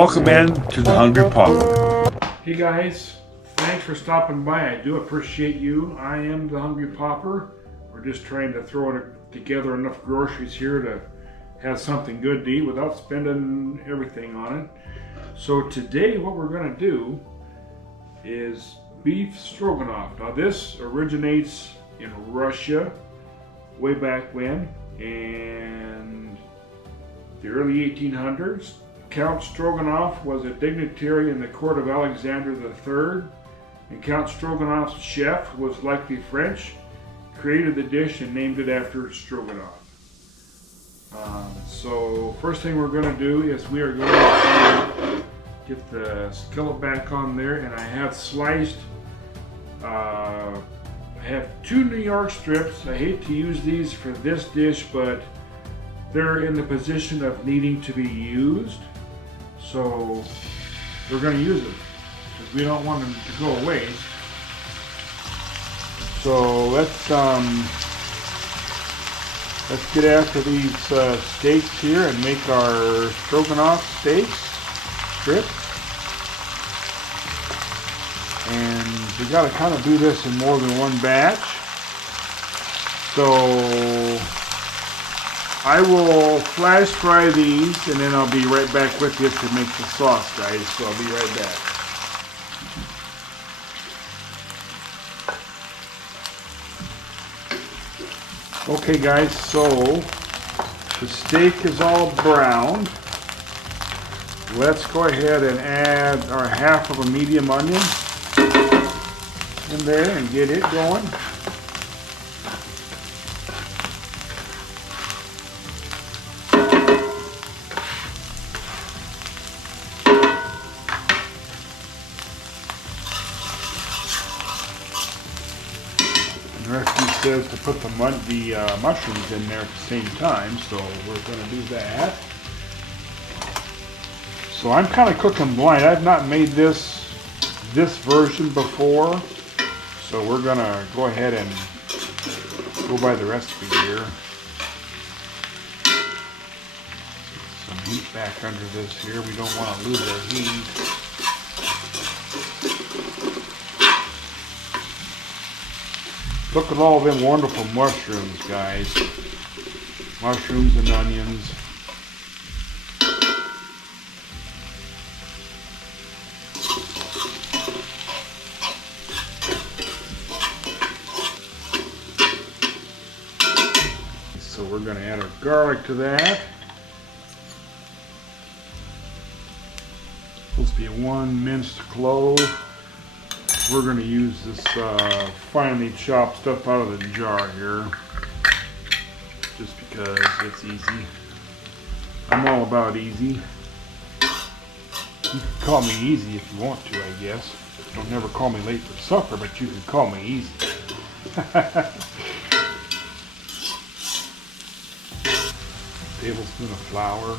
Welcome in to the Hungry Pauper. Hey guys, thanks for stopping by. I do appreciate you. I am the Hungry Pauper. We're just trying to throw together enough groceries here to have something good to eat without spending everything on it. So today what we're going to do is beef stroganoff. Now this originates in Russia way back when, in the early 1800s. Count Stroganoff was a dignitary in the court of Alexander III, and Count Stroganoff's chef was likely French, created the dish and named it after Stroganoff. So first thing we're going to do is we are going to get the skillet back on there, and I have sliced, I have 2 New York strips. I hate to use these for this dish, but they're in the position of needing to be used. So we're going to use them because we don't want them to go waste. So let's get after these steaks here and make our stroganoff steaks strips. And we got to kind of do this in more than one batch. So I will flash fry these and then I'll be right back with you to make the sauce, guys. So I'll be right back. Okay guys, so the steak is all browned. Let's go ahead and add our half of a medium onion in there and get it going. The recipe says to put the mushrooms in there at the same time, so we're going to do that. So I'm kind of cooking blind. I've not made this version before, so we're going to go ahead and go by the recipe here. Some heat back under this here. We don't want to lose our heat. Look at all them wonderful mushrooms, guys. Mushrooms and onions. So we're going to add our garlic to that. Supposed to be 1 minced clove. We're going to use this finely chopped stuff out of the jar here, just because it's easy. I'm all about easy. You can call me easy if you want to, I guess. Don't never call me late for supper, but you can call me easy. Tablespoon of flour.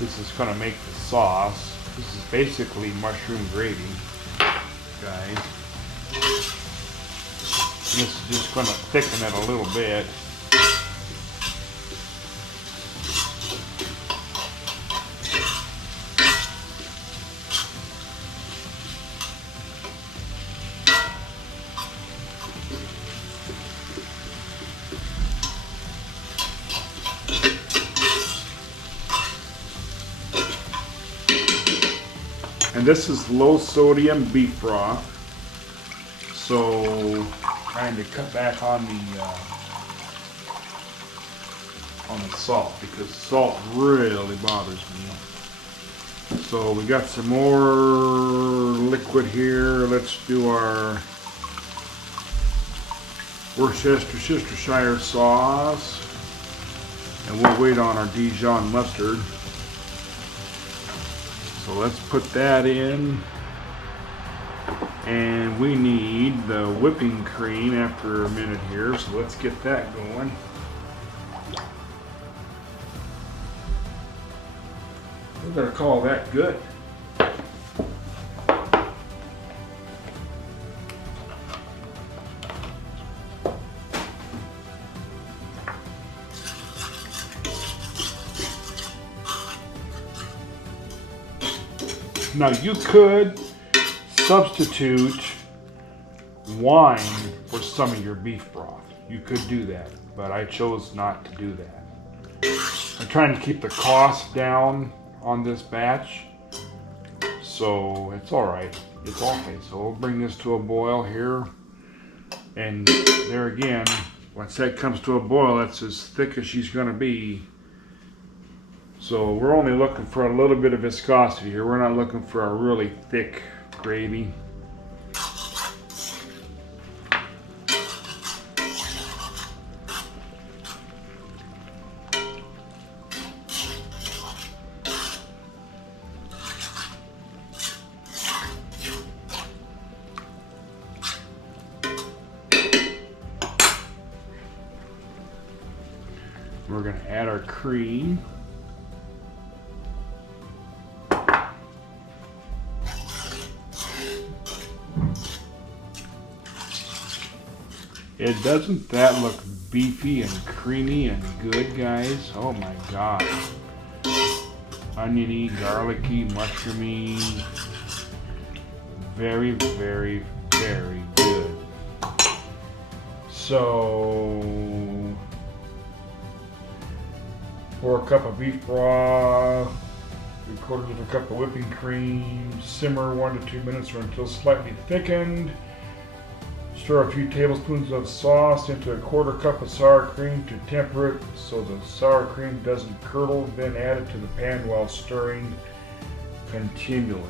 This is going to make the sauce. This is basically mushroom gravy, guys. This is just going to thicken it a little bit. And this is low sodium beef broth. So trying to cut back on the salt, because salt really bothers me. So we got some more liquid here. Let's do our Worcestershire sauce, and we'll wait on our Dijon mustard. So let's put that in. And we need the whipping cream after a minute here, so let's get that going. We're going to call that good. Now you could substitute wine for some of your beef broth. You could do that, but I chose not to do that. I'm trying to keep the cost down on this batch, so it's all right. It's okay. So we'll bring this to a boil here, and there again, once that comes to a boil, that's as thick as she's going to be. So we're only looking for a little bit of viscosity here. We're not looking for a really thick gravy. We're going to add our cream. Doesn't that look beefy and creamy and good, guys? Oh my god. Oniony, garlicky, mushroomy. Very, very, very good. So, pour a cup of beef broth, 3/4 of a cup of whipping cream, simmer 1 to 2 minutes or until slightly thickened. Stir a few tablespoons of sauce into a 1/4 cup of sour cream to temper it so the sour cream doesn't curdle. Then add it to the pan while stirring continually.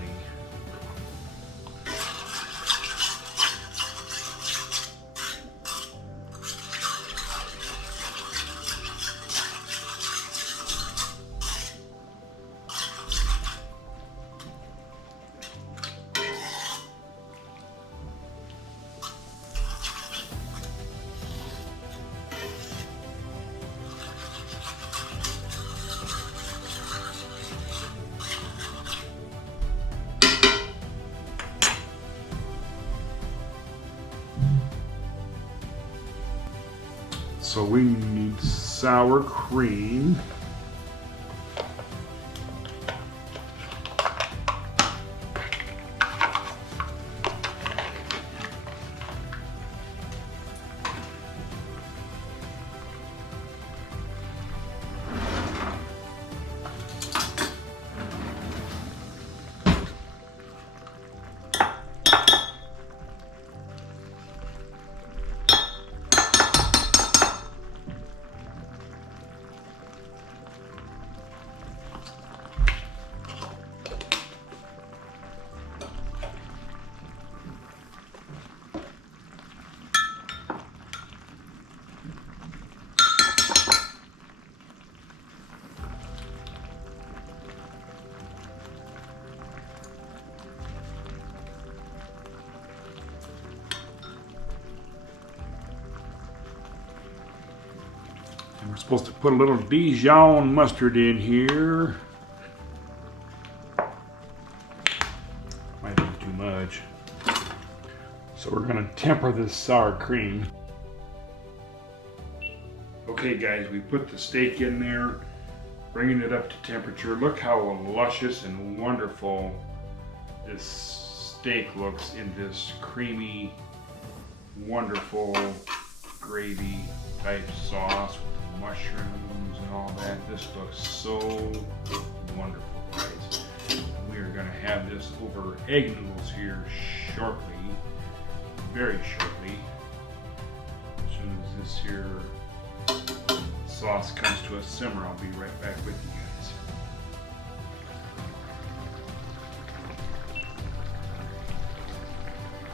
So we need sour cream. We're supposed to put a little Dijon mustard in here. Might be too much. So we're going to temper this sour cream. Okay guys, we put the steak in there, bringing it up to temperature. Look how luscious and wonderful this steak looks in this creamy, wonderful gravy type sauce with the mushrooms and all that. This looks so wonderful, guys. We are going to have this over egg noodles here shortly, very shortly. As soon as this here sauce comes to a simmer, I'll be right back with you guys.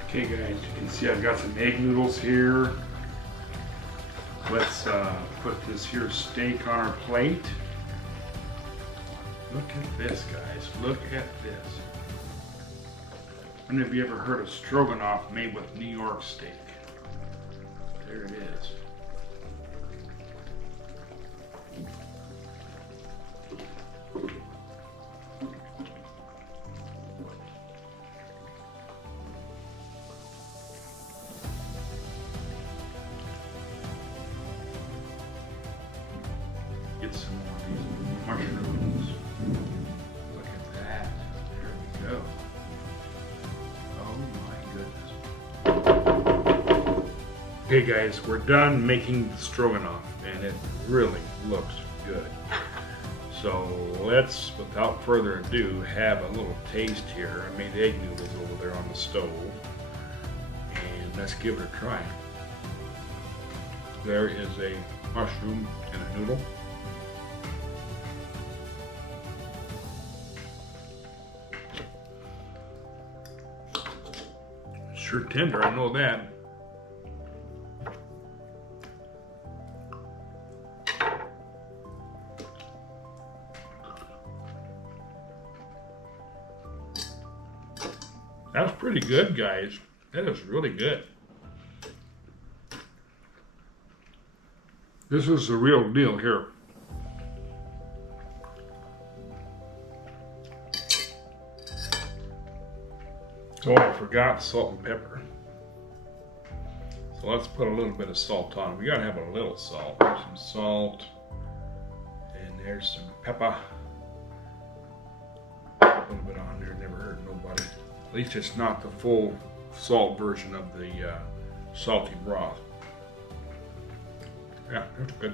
Okay guys, you can see I've got some egg noodles here. Let's put this here steak on our plate. Look at this, guys. Look at this. How many of you ever heard of stroganoff made with New York steak? There it is. Get some more of these mushrooms. Look at that. There we go. Okay guys, we're done making the stroganoff and it really looks good. So let's, without further ado, have a little taste here. I made egg noodles over there on the stove and let's give it a try. There is a mushroom and a noodle. Sure tender, I know that. That's pretty good, guys. That is really good. This is the real deal here. Oh, I forgot salt and pepper. So let's put a little bit of salt on it. We gotta have a little salt. There's some salt. And there's some pepper. A little bit on there, never hurt nobody. At least it's not the full salt version of the salty broth. Yeah, that's good.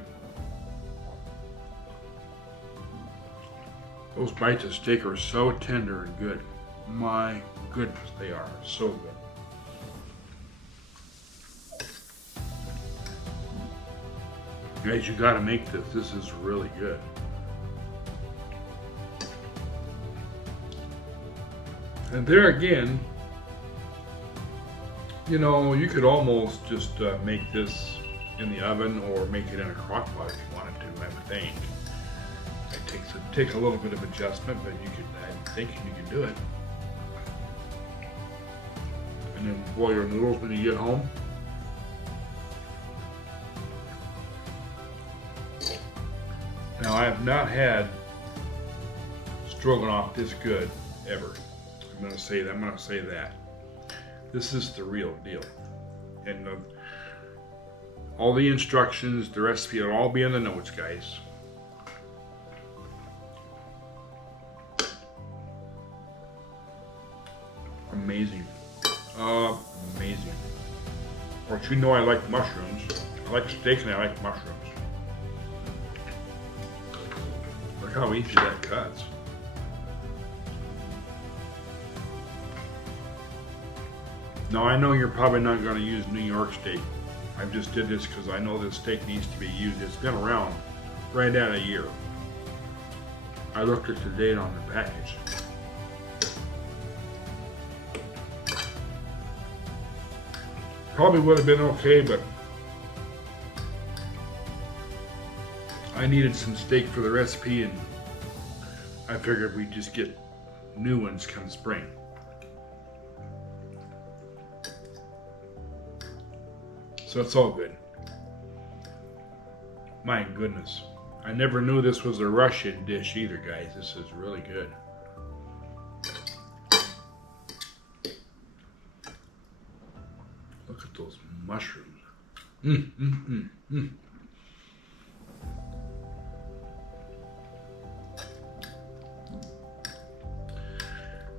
Those bites of steak are so tender and good. My goodness, they are so good. Guys, you gotta make this. This is really good. And there again, you know, you could almost just make this in the oven or make it in a crock pot if you wanted to, I would think. It takes a little bit of adjustment, but you could, I'm thinking you can do it. And then boil your noodles when you get home. Now, I have not had stroganoff this good ever. I'm gonna say that. This is the real deal. And all the instructions, the recipe, will all be in the notes, guys. Amazing. Amazing. Of course, you know I like mushrooms. I like steak and I like mushrooms. Look how easy that cuts. Now I know you're probably not going to use New York steak. I just did this because I know this steak needs to be used. It's been around right at a year. I looked at the date on the package. Probably would have been okay, but I needed some steak for the recipe and I figured we'd just get new ones come spring. So it's all good. My goodness. I never knew this was a Russian dish either, guys. This is really good. Look at those mushrooms.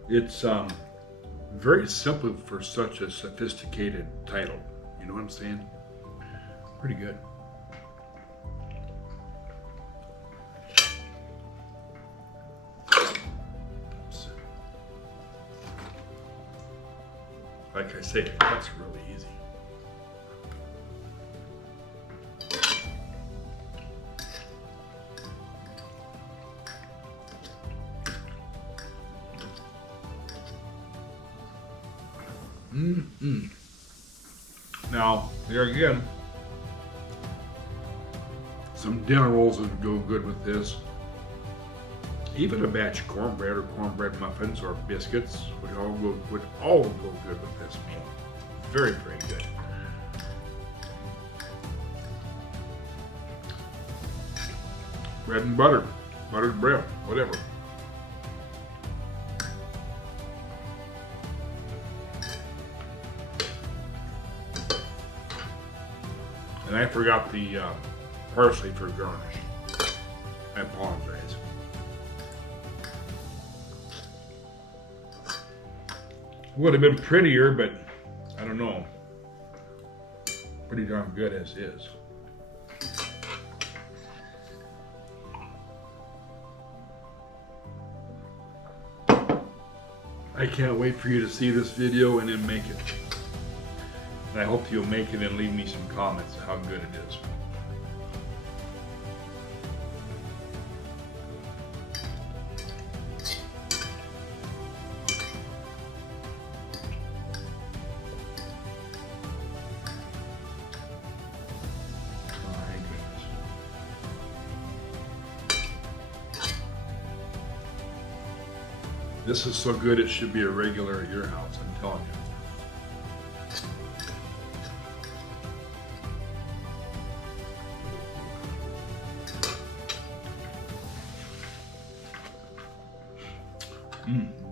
It's very simple for such a sophisticated title. You know what I'm saying? Pretty good. Oops. Like I say, that's really easy. Now, there again, some dinner rolls would go good with this. Even a batch of cornbread or cornbread muffins or biscuits would all go good with this meal. Very, very good. Bread and butter, buttered bread, whatever. And I forgot the parsley for garnish. I apologize. Would have been prettier, but I don't know. pretty darn good as is. I can't wait for you to see this video and then make it. And I hope you'll make it and leave me some comments of how good it is. This is so good it should be a regular at your house, I'm telling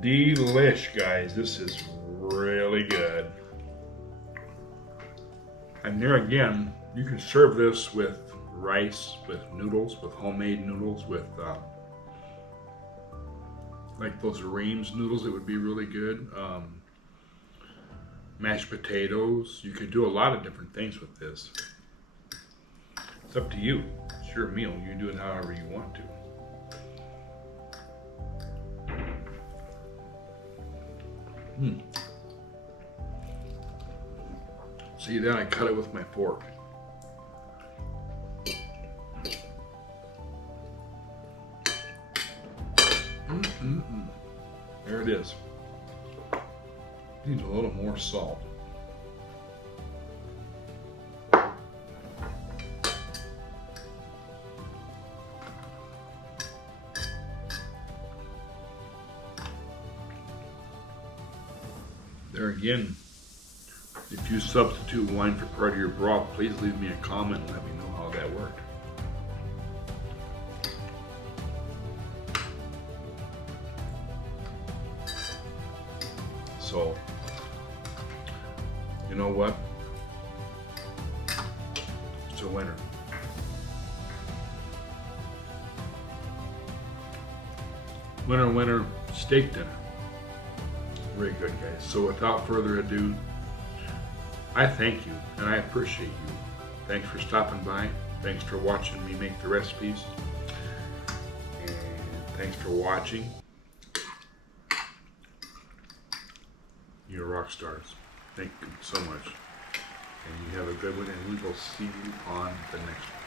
you. Delish, guys. This is really good. And there again, you can serve this with rice, with noodles, with homemade noodles, with like those Reams noodles, it would be really good. Mashed potatoes. You could do a lot of different things with this. It's up to you. It's your meal. You do it however you want to. See, then I cut it with my fork. There it is. Needs a little more salt. There again, if you substitute wine for part of your broth, please leave me a comment and let me know how that worked. So, you know what? It's a winner. Winner, winner, steak dinner. Very good, guys. So without further ado, I thank you and I appreciate you. Thanks for stopping by. Thanks for watching me make the recipes. And thanks for watching. You're rock stars. Thank you so much. And you have a good one, and we will see you on the next one.